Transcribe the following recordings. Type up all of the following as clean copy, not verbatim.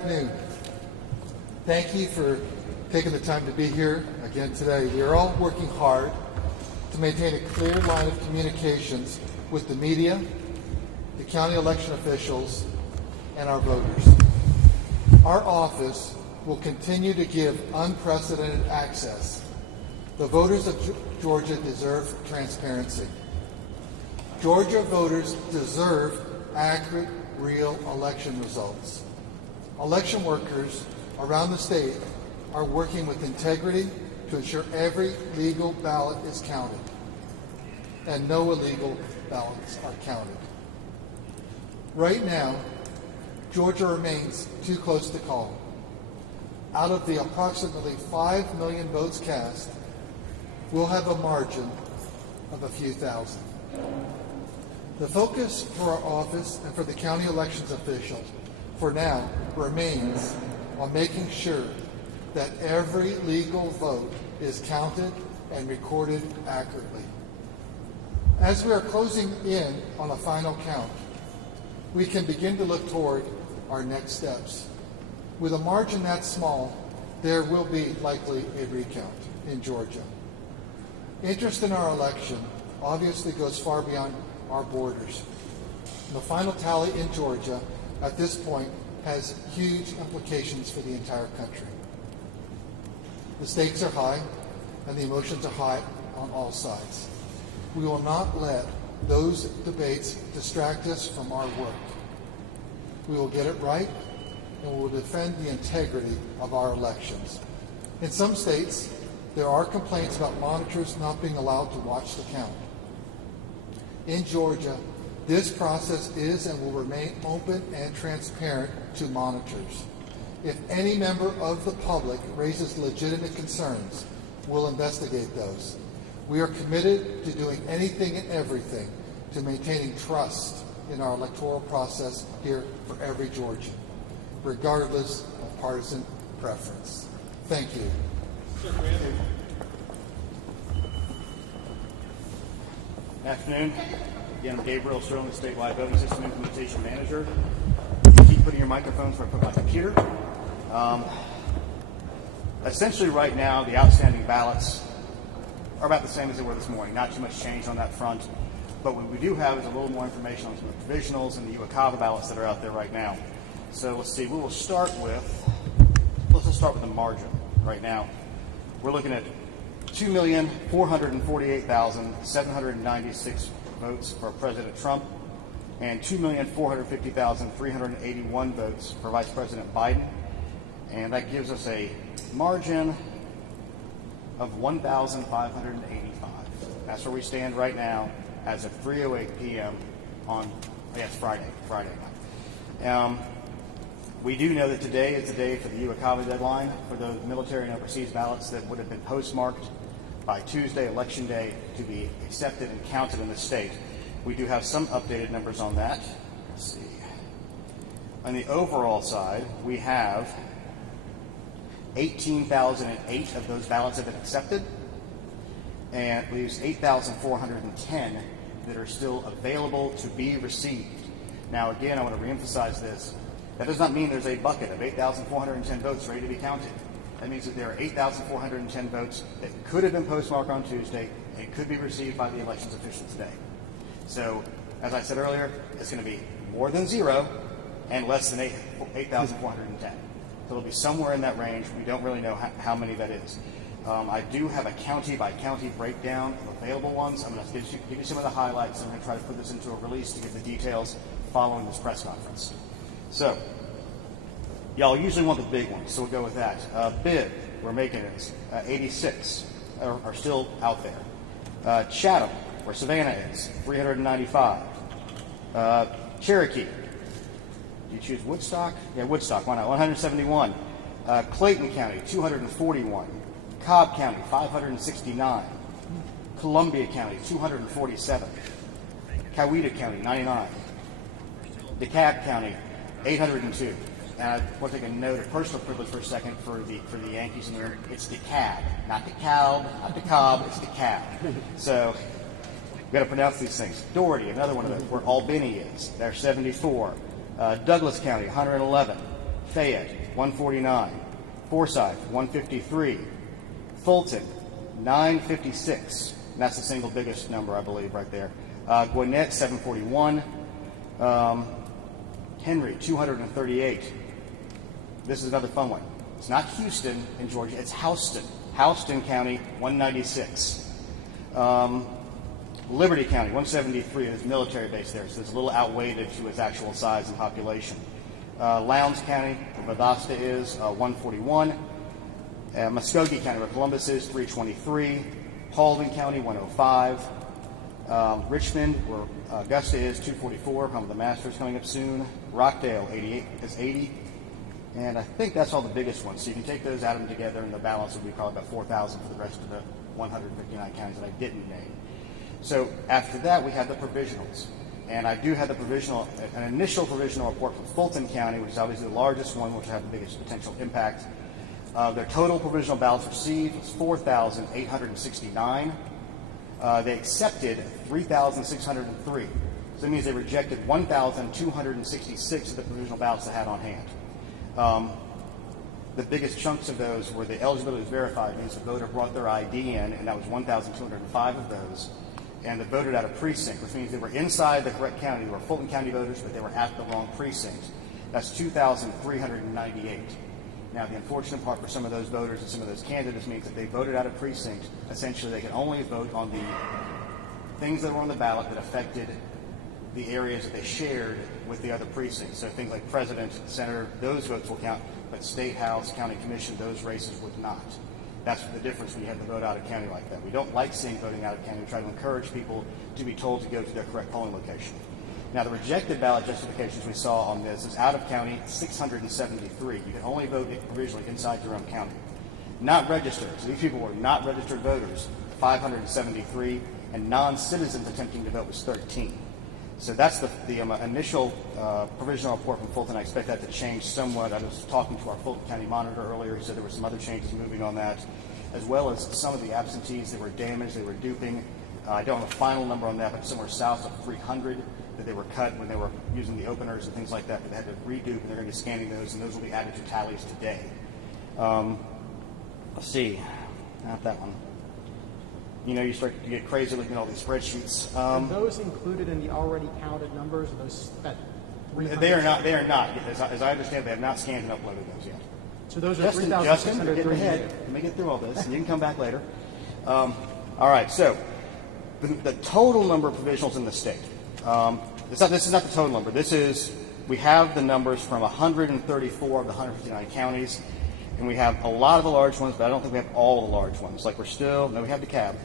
Good afternoon. Thank you for taking the time to be here again today. We are all working hard to maintain a clear line of communications with the media, the county election officials, and our voters. Our office will continue to give unprecedented access. The voters of Georgia deserve transparency. Georgia voters deserve accurate, real election results. Election workers around the state are working with integrity to ensure every legal ballot is counted and no illegal ballots are counted. Right now, Georgia remains too close to call. Out of the approximately 5 million votes cast, we'll have a margin of a few thousand. The focus for our office and for the county elections officials for now remains on making sure that every legal vote is counted and recorded accurately. As we are closing in on a final count, we can begin to look toward our next steps. With a margin that small, there will be likely a recount in Georgia. Interest in our election obviously goes far beyond our borders. The final tally in Georgia at this point has huge implications for the entire country. The stakes are high and the emotions are high on all sides. We will not let those debates distract us from our work. We will get it right and we will defend the integrity of our elections. In some states, there are complaints about monitors not being allowed to watch the count. In Georgia, this process is and will remain open and transparent to monitors. If any member of the public raises legitimate concerns, we'll investigate those. We are committed to doing anything and everything to maintaining trust in our electoral process here for every Georgian, regardless of partisan preference. Thank you. Good afternoon. Again, I'm Gabriel Sterling, Statewide Voting System Implementation Manager. Keep putting your microphones where I put my computer. Essentially right now, the outstanding ballots are about the same as they were this morning. Not too much change on that front. But what we do have is a little more information on some of the provisionals and the UACAVA ballots that are out there right now. So let's see, let's just start with the margin right now. We're looking at 2,448,796 votes for President Trump and 2,450,381 votes for Vice President Biden. And that gives us a margin of 1,585. That's where we stand right now as of 3:08 p.m. on, Friday night. We do know that today is the day for the UACAVA deadline for the military and overseas ballots that would have been postmarked by Tuesday, Election Day, to be accepted and counted in the state. We do have some updated numbers on that. Let's see. On the overall side, we have 18,008 of those ballots have been accepted, and it leaves 8,410 that are still available to be received. Now, again, I want to reemphasize this. That does not mean there's a bucket of 8,410 votes ready to be counted. That means that there are 8,410 votes that could have been postmarked on Tuesday and could be received by the elections official today. So, as I said earlier, it's going to be more than zero and less than 8,410. So it'll be somewhere in that range. We don't really know how many that is. I do have a county-by-county breakdown of available ones. I'm going to give you some of the highlights. I'm going to try to put this into a release to give the details following this press conference. So, y'all usually want the big ones, so we'll go with that. Bid, we're making it. 86 are still out there. Chatham, where Savannah is, 395. Cherokee, you choose Woodstock? Yeah, Woodstock, why not? 171. Clayton County, 241. Cobb County, 569. Columbia County, 247. Coweta County, 99. DeKalb County, 802. And I want to take a note of personal privilege for a second for the Yankees in there. It's DeKalb, not DeKalb, not DeKalb, it's DeKalb. So we've got to pronounce these things. Doherty, another one of those, where Albany is. They're 74. Douglas County, 111. Fayette, 149. Forsyth, 153. Fulton, 956. And that's the single biggest number, I believe, right there. Gwinnett, 741. Henry, 238. This is another fun one. It's not Houston in Georgia, it's Houston. Houston County, 196. Liberty County, 173. There's a military base there, so it's a little outweighed to its actual size and population. Lowndes County, where Valdosta is, 141. Muskogee County, where Columbus is, 323. Paulding County, 105. Richmond, where Augusta is, 244. Home of the Masters coming up soon. Rockdale, 88, is 80. And I think that's all the biggest ones. So you can take those, add them together, and the balance would be probably about 4,000 for the rest of the 159 counties that I didn't name. So after that, we have the provisionals. And I do have the an initial provisional report from Fulton County, which is obviously the largest one, which will have the biggest potential impact. Their total provisional ballots received was 4,869. They accepted 3,603. So that means they rejected 1,266 of the provisional ballots they had on hand. The biggest chunks of those were the eligibility was verified, means the voter brought their ID in, and that was 1,205 of those. And they voted at a precinct, which means they were inside the correct county. They were Fulton County voters, but they were at the wrong precinct. That's 2,398. Now, the unfortunate part for some of those voters and some of those candidates means that they voted out of precinct. Essentially, they can only vote on the things that were on the ballot that affected the areas that they shared with the other precincts. So things like president, senator, those votes will count, but state house, county commission, those races would not. That's the difference when you have to vote out of county like that. We don't like seeing voting out of county. We try to encourage people to be told to go to their correct polling location. Now, the rejected ballot justifications we saw on this is out of county, 673. You can only vote provisionally inside your own county. Not registered. So these people were not registered voters, 573, and non-citizens attempting to vote was 13. So that's the initial provisional report from Fulton. I expect that to change somewhat. I was talking to our Fulton County monitor earlier. He said there were some other changes moving on that, as well as some of the absentees that were damaged, they were duping. I don't have a final number on that, but somewhere south of 300 that they were cut when they were using the openers and things like that, that they had to redupe, and they're going to be scanning those, and those will be added to tallies today. Let's see, not that one. You know, you start to get crazy looking at all these spreadsheets. Are those included in the already counted numbers? Or those that they are not. They are not. As I understand, they have not scanned and uploaded those yet. So those are Justin, get ahead. 3,603. Let me get through all this, and you can come back later. All right. So the total number of provisionals in the state. This is not the total number. We have the numbers from 134 of the 159 counties, and we have a lot of the large ones, but I don't think we have all the large ones. Like we have DeKalb.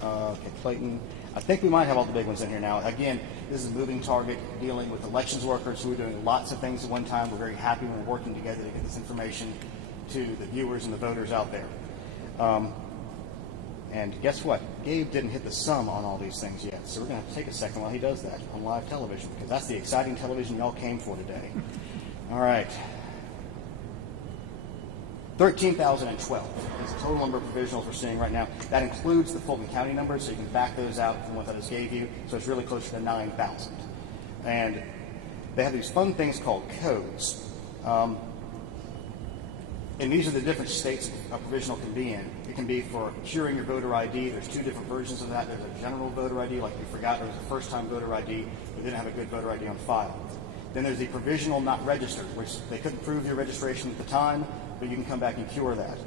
Okay, Clayton. I think we might have all the big ones in here now. Again, this is a moving target dealing with elections workers who are doing lots of things at one time. We're very happy when we're working together to get this information to the viewers and the voters out there. And guess what? Gabe didn't hit the sum on all these things yet, so we're going to have to take a second while he does that on live television, because that's the exciting television y'all came for today. All right. 13,012 is the total number of provisionals we're seeing right now. That includes the Fulton County numbers, so you can back those out from what I just gave you. So it's really closer to 9,000. And they have these fun things called codes. And these are the different states a provisional can be in. It can be for curing your voter ID. There's two different versions of that. There's a general voter ID, like we forgot there was a first-time voter ID. We didn't have a good voter ID on file. Then there's the provisional not registered, which they couldn't prove your registration at the time, but you can come back and cure that.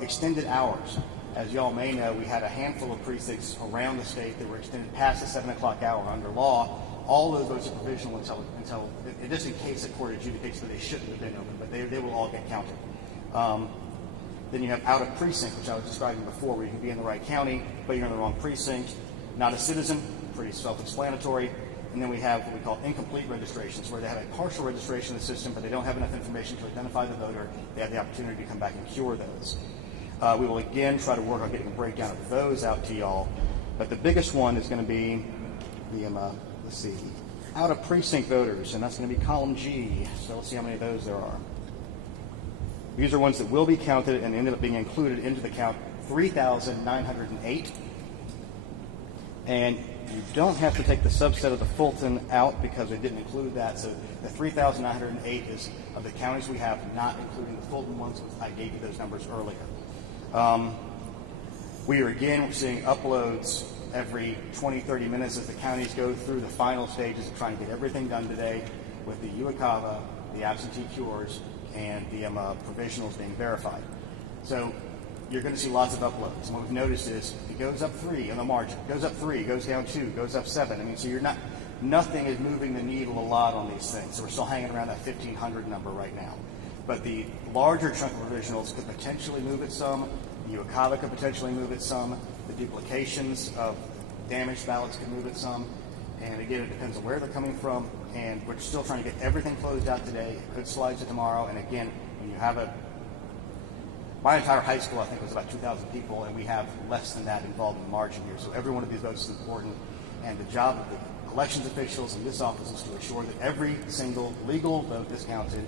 Extended hours. As y'all may know, we had a handful of precincts around the state that were extended past the 7 o'clock hour. Under law, all those votes are provisional until just in case the court adjudicates that they shouldn't have been open, but they will all get counted. Then you have out of precinct, which I was describing before, where you can be in the right county, but you're in the wrong precinct. Not a citizen, pretty self-explanatory. And then we have what we call incomplete registrations, where they have a partial registration in the system, but they don't have enough information to identify the voter. They have the opportunity to come back and cure those. We will again try to work on getting a breakdown of those out to y'all. But the biggest one is going to be the, out of precinct voters, and that's going to be column G. So let's see how many of those there are. These are ones that will be counted and ended up being included into the count, 3,908. And you don't have to take the subset of the Fulton out because we didn't include that. So the 3,908 is of the counties we have, not including the Fulton ones. I gave you those numbers earlier. We're seeing uploads every 20, 30 minutes as the counties go through the final stages of trying to get everything done today with the UACAVA, the absentee cures, and the provisionals being verified. So you're going to see lots of uploads. And what we've noticed is it goes up 3 on the margin, goes up 3, goes down 2, goes up 7. I mean, so nothing is moving the needle a lot on these things. So we're still hanging around that 1,500 number right now. But the larger chunk of provisionals could potentially move it some. The UACAVA could potentially move it some. The duplications of damaged ballots could move it some. And again, it depends on where they're coming from. And we're still trying to get everything closed out today. It could slide to tomorrow. And again, when you have my entire high school, I think, was about 2,000 people, and we have less than that involved in the margin here. So every one of these votes is important. And the job of the elections officials in this office is to ensure that every single legal vote is counted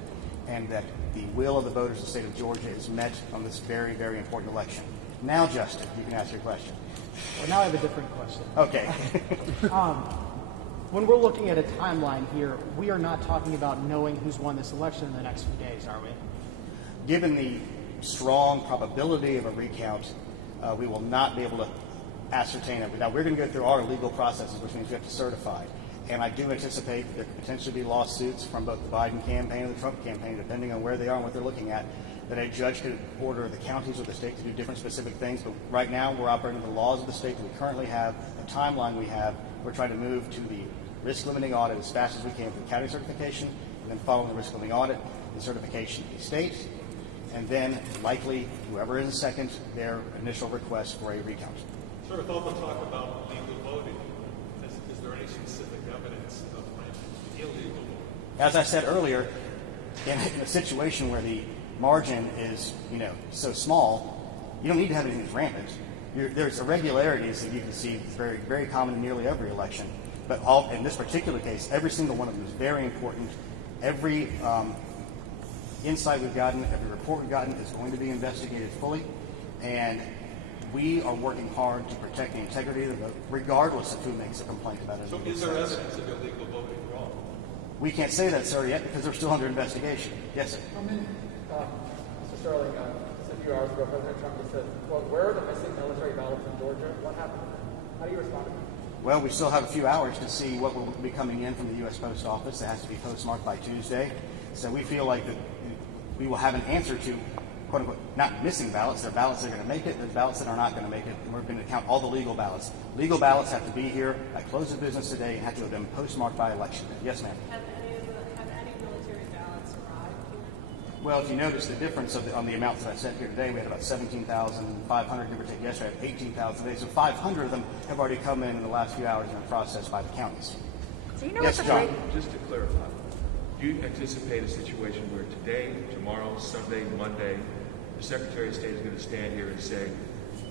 and that the will of the voters of the state of Georgia is met on this very, very important election. Now, Justin, you can ask your question. Well, now I have a different question. Okay. When we're looking at a timeline here, we are not talking about knowing who's won this election in the next few days, are we? Given the strong probability of a recount, we will not be able to ascertain it. Now, we're going to go through our legal processes, which means we have to certify. And I do anticipate that there could potentially be lawsuits from both the Biden campaign and the Trump campaign, depending on where they are and what they're looking at, that a judge could order the counties or the state to do different specific things. But right now, we're operating the laws of the state that we currently have, the timeline we have. We're trying to move to the risk limiting audit as fast as we can for the county certification, and then following the risk limiting audit, the certification of the state, and then likely, whoever is second, their initial request for a recount. Sir, with all the talk about legal voting, is there any specific evidence of illegal voting? As I said earlier, in a situation where the margin is, so small, you don't need to have anything that's rampant. There's irregularities that you can see very, very common in nearly every election. But in this particular case, every single one of them is very important. Every insight we've gotten, every report we've gotten is going to be investigated fully. And we are working hard to protect the integrity of the vote, regardless of who makes a complaint about it. So is there evidence of illegal voting at all? We can't say that, sir, yet because they're still under investigation. Yes, sir. Mr. Sterling, just a few hours ago, President Trump just said, quote, "Where are the missing military ballots in Georgia? What happened to them?" How do you respond to that? Well, we still have a few hours to see what will be coming in from the U.S. Post Office. That has to be postmarked by Tuesday. So we feel like that we will have an answer to, quote unquote, not missing ballots. There are ballots that are going to make it. There's ballots that are not going to make it. And we're going to count all the legal ballots. Legal ballots have to be here at close of business today and have to have been postmarked by election day. Yes, ma'am. Have any military ballots arrived here? Well, if you notice the difference on the amounts that I sent here today, we had about 17,500, give or take. Yesterday, I had 18,000 today. So 500 of them have already come in the last few hours and been processed by the counties. So you know Yes, what John. Just to clarify, do you anticipate a situation where today, tomorrow, Sunday, Monday, the Secretary of State is going to stand here and say,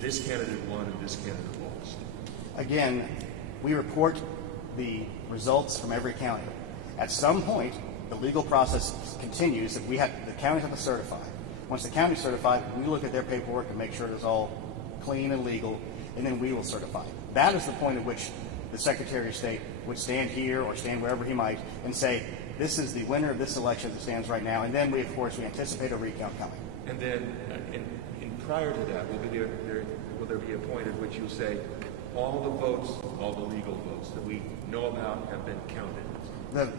this candidate won and this candidate lost? Again, we report the results from every county. At some point, the legal process continues that the counties have to certify. Once the county certified, we look at their paperwork and make sure it's all clean and legal, and then we will certify. That is the point at which the Secretary of State would stand here or stand wherever he might and say, this is the winner of this election that stands right now, and then we anticipate a recount coming. And then, in prior to that, will there be a point at which you'll say, all the votes, all the legal votes that we know about have been counted?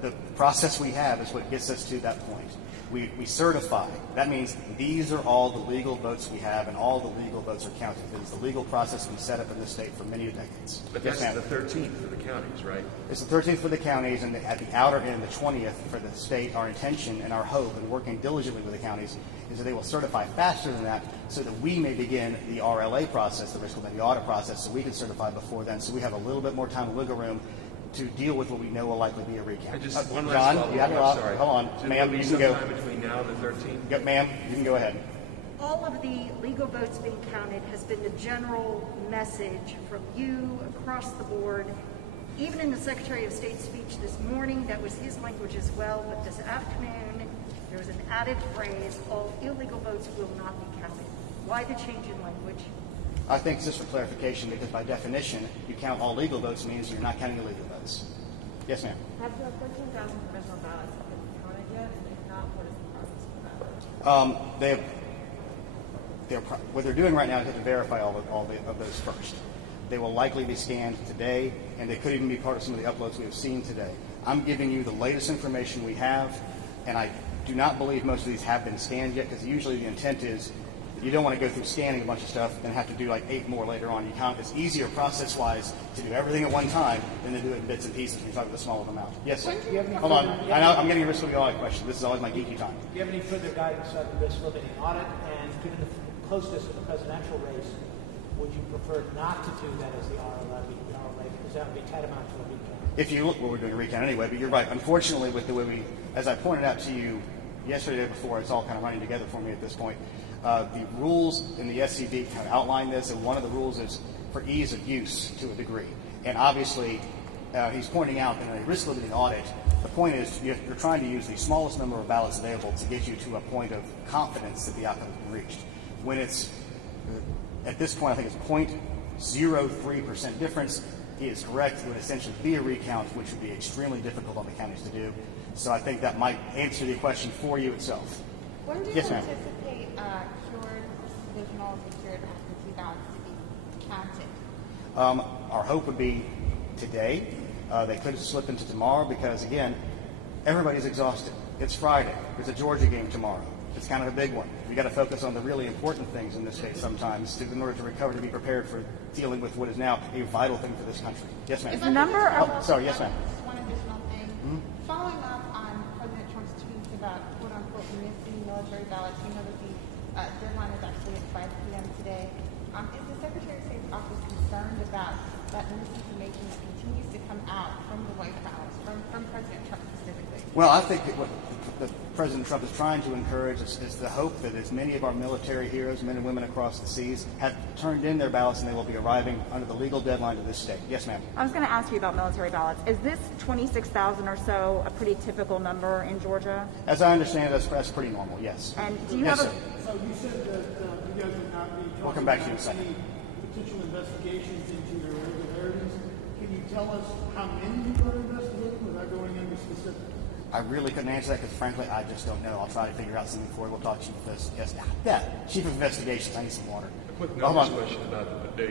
The process we have is what gets us to that point. We certify. That means these are all the legal votes we have, and all the legal votes are counted. It is the legal process we set up in this state for many decades. But Yes, that's ma'am. the 13th for the counties, right? It's the 13th for the counties, and at the outer end, the 20th for the state. Our intention and our hope, and working diligently with the counties, is that they will certify faster than that so that we may begin the RLA process, the risk limiting audit process, so we can certify before then. So we have a little bit more time and wiggle room to deal with what we know will likely be a recount. And just one last John, follow-up. you have a I'm lot. sorry. Hold on. So Ma'am, there'll be you can some go. time between now and the 13th? Yep, ma'am, you can go ahead. all of the legal votes being counted has been the general message from you across the board. Even in the Secretary of State's speech this morning, that was his language as well, but this afternoon, there was an added phrase, all illegal votes will not be counted. Why the change in language? I think just for clarification, because by definition, you count all legal votes means you're not counting illegal votes. Yes, ma'am. Have the 13,000 provisional ballots been counted yet? And if not, what is the process for that? What they're doing right now is to verify all of those first. They will likely be scanned today, and they could even be part of some of the uploads we have seen today. I'm giving you the latest information we have, and I do not believe most of these have been scanned yet, because usually the intent is that you don't want to go through scanning a bunch of stuff and have to do like 8 more later on. You count it's easier process-wise to do everything at one time than to do it in bits and pieces when you're talking about the small amount. Yes, sir. Hold on. I know I'm getting a risk limiting audit question. This is always my geeky time. Do you have any further guidance on the risk limiting audit? And given the closeness of the presidential race, would you prefer not to do that as the RLA, because that would be tantamount to a recount? If you look, well, we're doing a recount anyway, but you're right. Unfortunately, with the way as I pointed out to you yesterday or before, it's all kind of running together for me at this point. The rules in the SCD kind of outline this, and one of the rules is for ease of use to a degree. And obviously, he's pointing out in a risk limiting audit, the point is you're trying to use the smallest number of ballots available to get you to a point of confidence that the outcome has been reached. When it's at this point, I think it's 0.03% difference. He is correct. It would essentially be a recount, which would be extremely difficult on the counties to do. So I think that might answer the question for you itself. When do you Yes, ma'am. anticipate cured, provisional, secured absentee ballots to be counted? Our hope would be today. They could slip into tomorrow because, again, everybody's exhausted. It's Friday. There's a Georgia game tomorrow. It's kind of a big one. We got to focus on the really important things in this state sometimes in order to recover, to be prepared for dealing with what is now a vital thing for this country. Yes, ma'am. Is the number of sorry, yes, ma'am. Just one additional thing. Following up on President Trump's tweets about quote-unquote missing military ballots, you know that the deadline is actually at 5 p.m. today. Is the Secretary of State's office concerned about that misinformation that continues to come out from the White House, from President Trump specifically? Well, I think that what President Trump is trying to encourage is the hope that as many of our military heroes, men and women across the seas, have turned in their ballots and they will be arriving under the legal deadline to this state. Yes, ma'am. I was going to ask you about military ballots. Is this 26,000 or so a pretty typical number in Georgia? As I understand it, that's pretty normal, yes. And do you yes, have sir. So you said that you guys would not be We'll talking come back to you in a about second. any potential investigations into their irregularities. Can you tell us how many you are investigating without going into specifics? I really couldn't answer that because, frankly, I just don't know. I'll try to figure out something for you. We'll talk to Chief of Chief of Investigations. I need some water. A quick Hold numbers on. question about the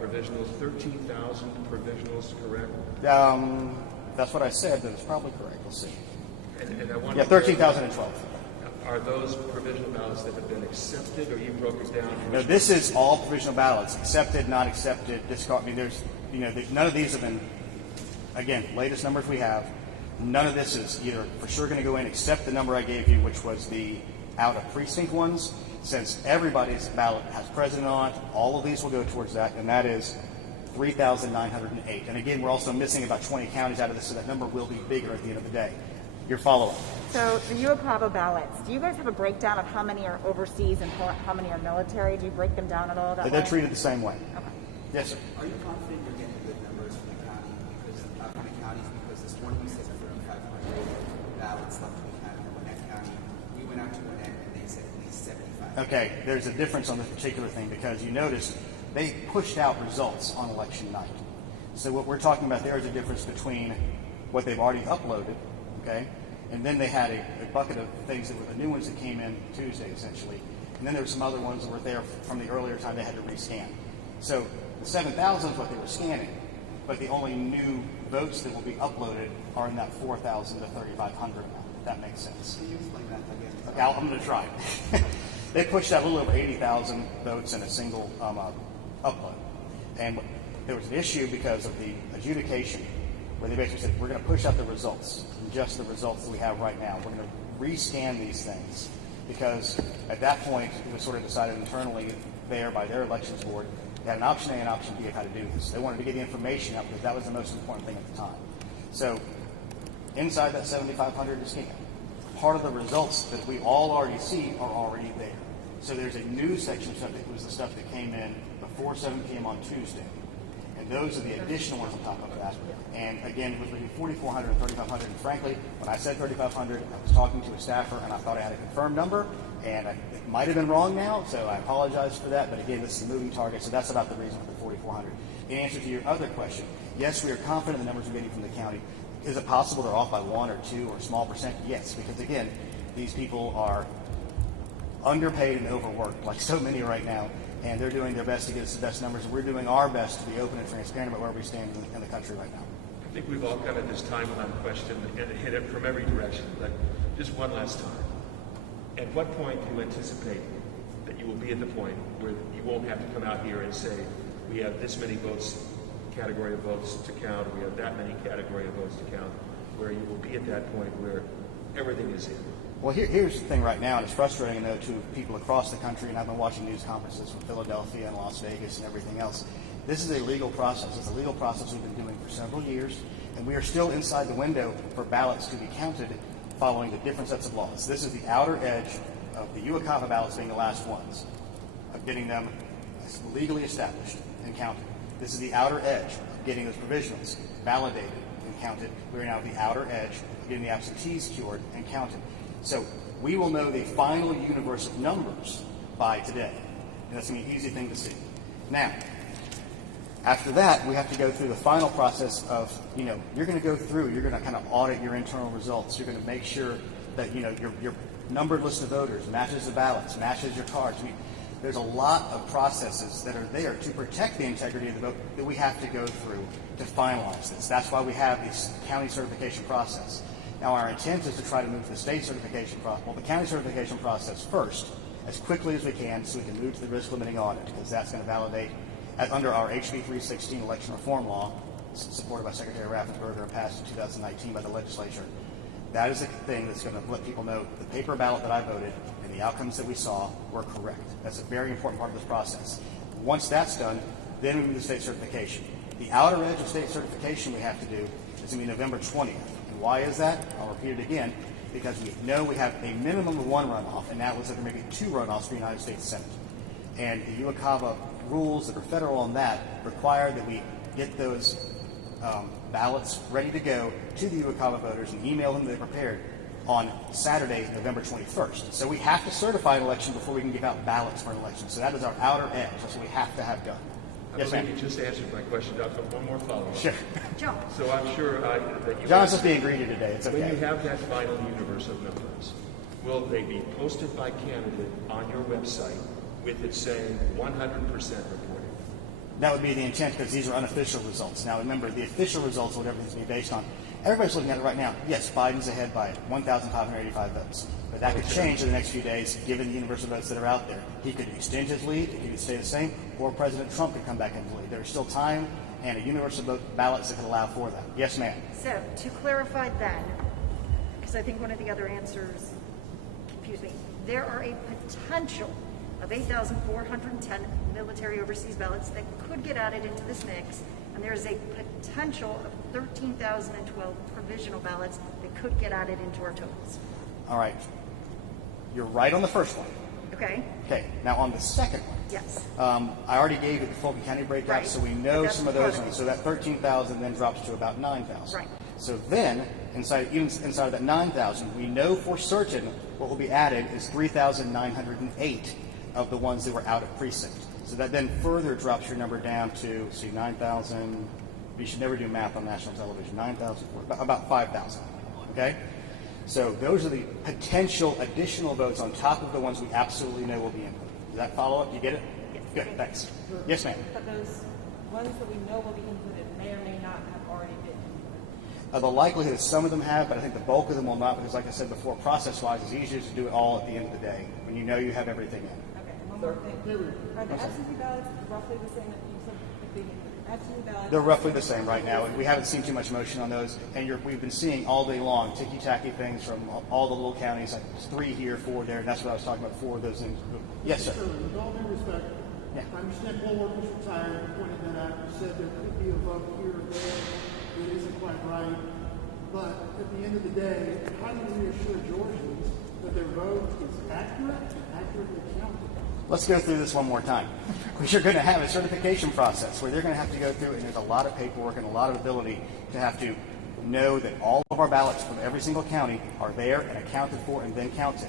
provisionals. 13,000 provisionals, correct? That's what I said, but it's probably correct. We'll see. And I want Yeah, 13,012. Are those provisional ballots that have been accepted, or you broke it down? No, this is all provisional ballots, accepted, not accepted, discard. I mean, there's, none of these have been, again, latest numbers we have. None of this is either for sure going to go in except the number I gave you, which was the out of precinct ones. Since everybody's ballot has president on it, all of these will go towards that, and that is 3,908. And again, we're also missing about 20 counties out of this, so that number will be bigger at the end of the day. Your follow-up. So the UAPAVA ballots, do you guys have a breakdown of how many are overseas and how many are military? Do you break them down at all that They're way? treated the same way. Okay. Yes, sir. Are you confident you're getting good numbers from the county because this morning you said 3,500 ballots left to be counted in Gwinnett County. We went out to Gwinnett and they said at least 75. Okay, there's a difference on this particular thing because you notice they pushed out results on election night. So what we're talking about there is a difference between what they've already uploaded, okay, and then they had a bucket of things that were the new ones that came in Tuesday, essentially. And then there were some other ones that were there from the earlier time they had to rescan. So the 7,000 is what they were scanning, but the only new votes that will be uploaded are in that 4,000 to 3,500 amount, if that makes sense. Can you explain that again? Okay, I'm going to try. They pushed out a little over 80,000 votes in a single upload. And there was an issue because of the adjudication where they basically said, we're going to push out the results, just the results that we have right now. We're going to rescan these things because at that point it was sort of decided internally there by their elections board. They had an option A and option B of how to do this. They wanted to get the information out because that was the most important thing at the time. So inside that 7,500 to scan, part of the results that we all already see are already there. So there's a new section of stuff that was the stuff that came in before 7 p.m. on Tuesday. And those are the additional ones on top of that. And again, it was between 4,400 and 3,500. And frankly, when I said 3,500, I was talking to a staffer and I thought I had a confirmed number. and it might have been wrong now, so I apologize for that. But again, this is a moving target, so that's about the reason for the 4,400. In answer to your other question, yes, we are confident in the numbers we're getting from the county. Is it possible they're off by 1 or 2 or a small percent? Yes, because again, these people are underpaid and overworked, like so many right now, and they're doing their best to get us the best numbers. And we're doing our best to be open and transparent about where we stand in the country right now. I think we've all covered this timeline question and hit it from every direction, but just one last time. At what point do you anticipate that you will be at the point where you won't have to come out here and say, we have this many votes, category of votes to count, we have that many category of votes to count, where you will be at that point where everything is in? Well, here's the thing right now, and it's frustrating, I know, to people across the country, and I've been watching news conferences from Philadelphia and Las Vegas and everything else. This is a legal process. It's a legal process we've been doing for several years, and we are still inside the window for ballots to be counted following the different sets of laws. This is the outer edge of the UACAVA ballots being the last ones, of getting them legally established and counted. This is the outer edge of getting those provisionals validated and counted. We're now at the outer edge of getting the absentees cured and counted. So we will know the final universe of numbers by today. And that's going to be an easy thing to see. Now, after that, we have to go through the final process of, you're going to go through, you're going to kind of audit your internal results. You're going to make sure that, your numbered list of voters matches the ballots, matches your cards. There's a lot of processes that are there to protect the integrity of the vote that we have to go through to finalize this. That's why we have this county certification process. Now, our intent is to try to move to the state certification process, the county certification process first, as quickly as we can, so we can move to the risk limiting audit, because that's going to validate, under our HB 316 election reform law, supported by Secretary Raffensperger and passed in 2019 by the legislature. That is the thing that's going to let people know the paper ballot that I voted and the outcomes that we saw were correct. That's a very important part of this process. Once that's done, then we move to state certification. The outer edge of state certification we have to do is going to be November 20th. And why is that? I'll repeat it again. Because we know we have a minimum of 1 runoff, and that was that there may be 2 runoffs for the United States Senate. And the UACAVA rules that are federal on that require that we get those ballots ready to go to the UACAVA voters and email them they're prepared on Saturday, November 21st. So we have to certify an election before we can give out ballots for an election. So that is our outer edge. That's what we have to have done. Yes, ma'am. You just answered my question. I've got one more follow-up. Sure. John. So I'm sure that you... John's just being greedy today. It's okay. When you have that final universe of numbers, will they be posted by candidate on your website with it saying 100% reported? That would be the intent, because these are unofficial results. Now, remember, the official results, whatever these be based on, everybody's looking at it right now. Yes, Biden's ahead by 1,585 votes. But that could change in the next few days, given the universal votes that are out there. He could extend his lead, it could stay the same, or President Trump could come back into the lead. There's still time and a universal vote ballots that could allow for that. Yes, ma'am. So, to clarify then, because I think one of the other answers confused me, there are a potential of 8,410 military overseas ballots that could get added into this mix, and there is a potential of 13,012 provisional ballots that could get added into our totals. All right. You're right on the first one. Okay? Okay. Now, on the second one. Yes. I already gave you the Fulton County breakout, Right. so we know some of those part of it. ones. So that 13,000 then drops to about 9,000. Right. So then, inside of that 9,000, we know for certain what will be added is 3,908 of the ones that were out of precinct. So that then further drops your number down to, 9,000. You should never do math on national television. 9,000, about 5,000. Okay? So those are the potential additional votes on top of the ones we absolutely know will be input. Does that follow up? Do you get it? Yes. Good, thanks. Yes, ma'am. But those ones that we know will be included may or may not have already been included. The likelihood is some of them have, but I think the bulk of them will not, because like I said before, process-wise, it's easier to do it all at the end of the day when you know you have everything in. Okay, and one more thing. Are the absentee ballots roughly the same that you said? The absentee ballots? They're roughly the same right now, and we haven't seen too much motion on those. And we've been seeing all day long ticky-tacky things from all the little counties, like 3 here, 4 there, and that's what I was talking about, 4 of those things. Yes, sir. With all due respect, Yeah. I understand poll workers retired, you pointed that out, you said there could be a vote here or there that isn't quite right, but at the end of the day, how do you reassure Georgians that their vote is accurate and accurately counted? Let's go through this one more time. You're going to have a certification process where they're going to have to go through, and there's a lot of paperwork and a lot of ability to have to know that all of our ballots from every single county are there and accounted for and then counted.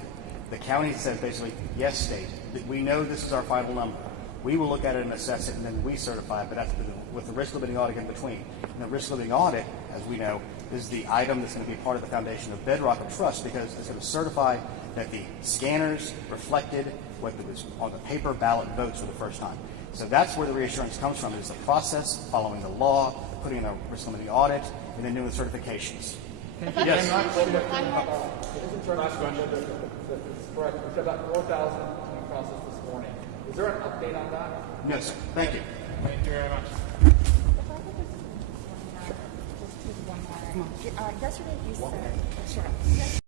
The county says basically, yes, state, we know this is our final number. We will look at it and assess it, and then we certify it, but that's with the risk limiting audit in between. And the risk limiting audit, as we know, is the item that's going to be part of the foundation of bedrock of trust, because it's going to certify that the scanners reflected what was on the paper ballot votes for the first time. So that's where the reassurance comes from, is the process, following the law, putting in a risk limiting audit, and then doing the certifications. Yes. Isn't it's correct? We said about 4,000 coming across this morning. Is there an update on that? No, sir. Thank you. Thank you very much. Yesterday you said, sure.